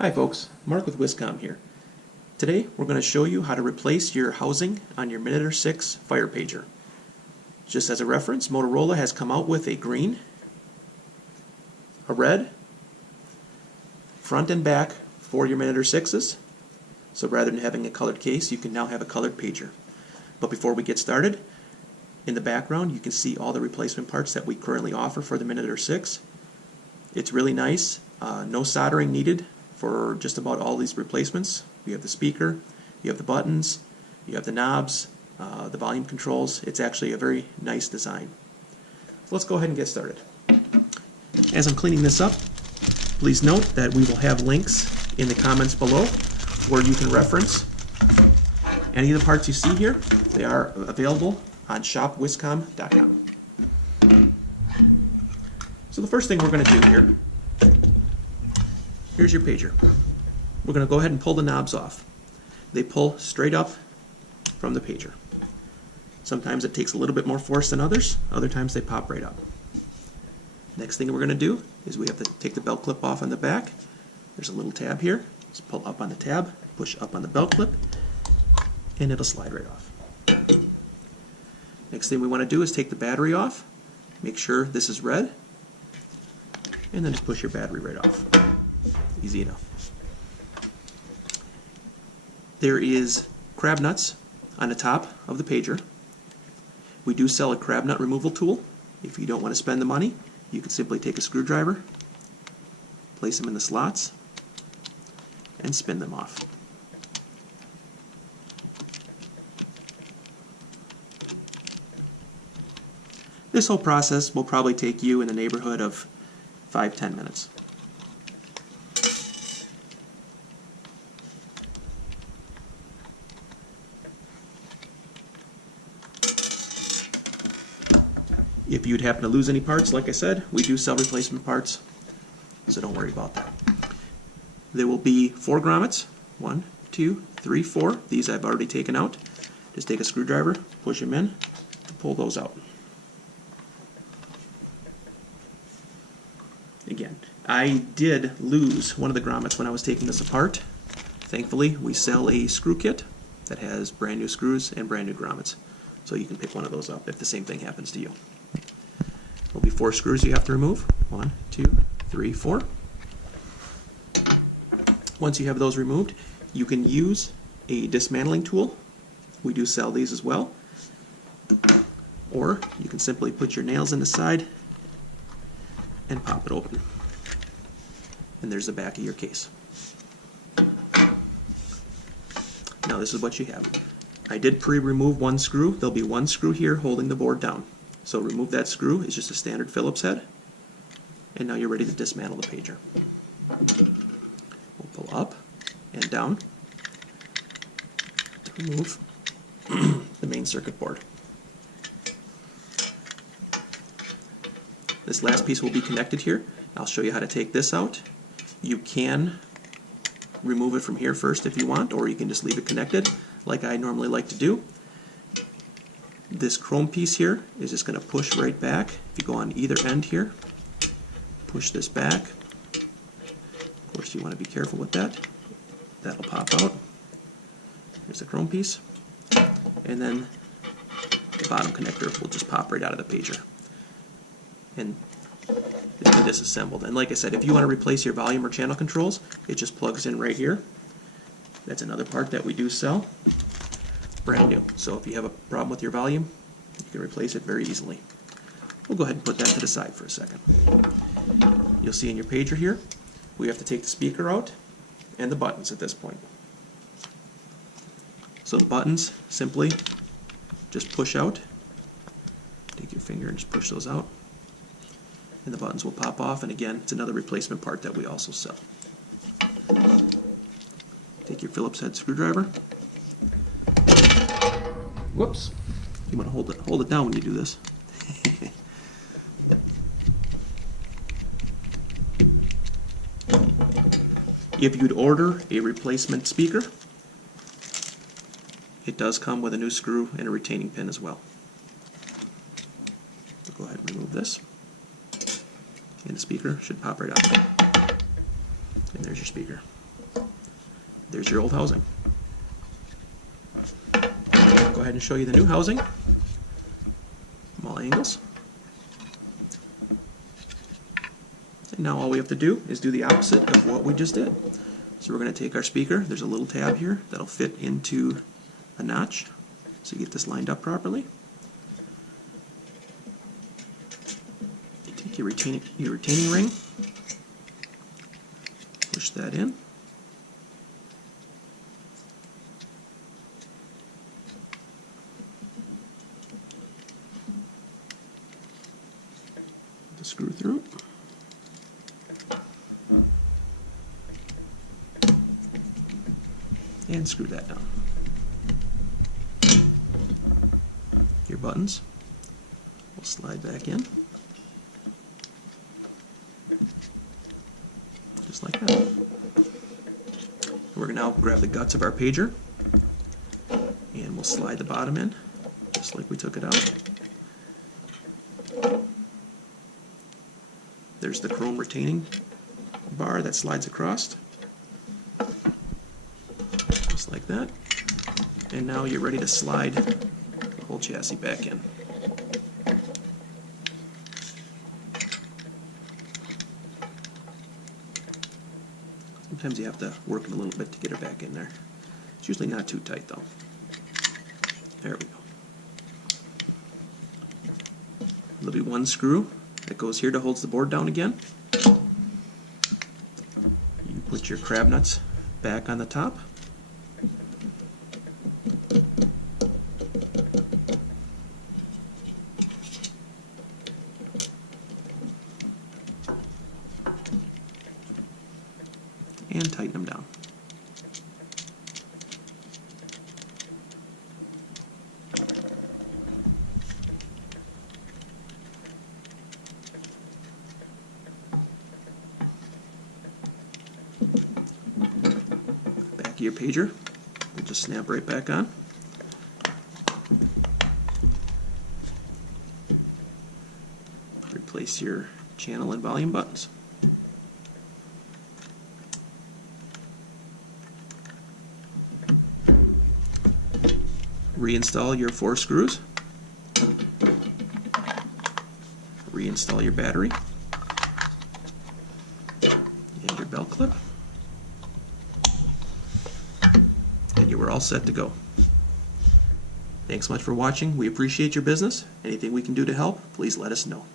Hi folks, Mark with Wiscomm here. Today we're going to show you how to replace your housing on your Minitor 6 fire pager. Just as a reference, Motorola has come out with a green, a red, front and back for your Minitor 6s. So rather than having a colored case, you can now have a colored pager. But before we get started, in the background you can see all the replacement parts that we currently offer for the Minitor 6. It's really nice, no soldering needed for just about all these replacements. You have the speaker, you have the buttons, you have the knobs, the volume controls. It's actually a very nice design. So let's go ahead and get started. As I'm cleaning this up, please note that we will have links in the comments below where you can reference any of the parts you see here. They are available on shopwiscomm.com. So the first thing we're going to do here, here's your pager. We're going to go ahead and pull the knobs off. They pull straight up from the pager. Sometimes it takes a little bit more force than others. Other times they pop right up. Next thing we're going to do is we have to take the belt clip off on the back. There's a little tab here. Just pull up on the tab, push up on the belt clip, and it'll slide right off. Next thing we want to do is take the battery off. Make sure this is red, and then just push your battery right off. Easy enough. There is crab nuts on the top of the pager. We do sell a crab nut removal tool. If you don't want to spend the money, you can simply take a screwdriver, place them in the slots, and spin them off. This whole process will probably take you in the neighborhood of 5-10 minutes. If you'd happen to lose any parts, like I said, we do sell replacement parts, so don't worry about that. There will be 4 grommets. 1, 2, 3, 4. These I've already taken out. Just take a screwdriver, push them in, and pull those out. Again, I did lose one of the grommets when I was taking this apart. Thankfully, we sell a screw kit that has brand new screws and brand new grommets, so you can pick one of those up if the same thing happens to you. There'll be 4 screws you have to remove. 1, 2, 3, 4. Once you have those removed, you can use a dismantling tool. We do sell these as well. Or you can simply put your nails in the side and pop it open. And there's the back of your case. Now this is what you have. I did pre-remove one screw. There'll be one screw here holding the board down. So remove that screw. It's just a standard Phillips head. And now you're ready to dismantle the pager. We'll pull up and down to remove the main circuit board. This last piece will be connected here. I'll show you how to take this out. You can remove it from here first if you want, or you can just leave it connected like I normally like to do. This chrome piece here is just going to push right back. If you go on either end here, push this back. Of course you want to be careful with that. That'll pop out. There's the chrome piece. And then the bottom connector will just pop right out of the pager. And it's been disassembled. And like I said, if you want to replace your volume or channel controls, it just plugs in right here. That's another part that we do sell. Brand new. So if you have a problem with your volume, you can replace it very easily. We'll go ahead and put that to the side for a second. You'll see in your pager here, we have to take the speaker out and the buttons at this point. So the buttons simply just push out. Take your finger and just push those out. And the buttons will pop off, and again, it's another replacement part that we also sell. Take your Phillips head screwdriver. Whoops. You want to hold it down when you do this. If you'd order a replacement speaker, it does come with a new screw and a retaining pin as well. So go ahead and remove this. And the speaker should pop right out. And there's your speaker. there's your old housing. Go ahead and show you the new housing from all angles. And now all we have to do is do the opposite of what we just did. So we're going to take our speaker. There's a little tab here that'll fit into a notch. So you get this lined up properly. You take your retaining ring, push that in. The screw through. And screw that down. Your buttons will slide back in, just like that. We're going to now grab the guts of our pager and we'll slide the bottom in, just like we took it out. There's the chrome retaining bar that slides across, just like that. And now you're ready to slide the whole chassis back in. Sometimes you have to work it a little bit to get her back in there. It's usually not too tight though. There we go. There'll be one screw that goes here to hold the board down again. You put your crab nuts back on the top. And tighten them down. Back of your pager will just snap right back on. Replace your channel and volume buttons. Reinstall your 4 screws. Reinstall your battery and your belt clip. And you are all set to go. Thanks so much for watching. We appreciate your business. Anything we can do to help, please let us know.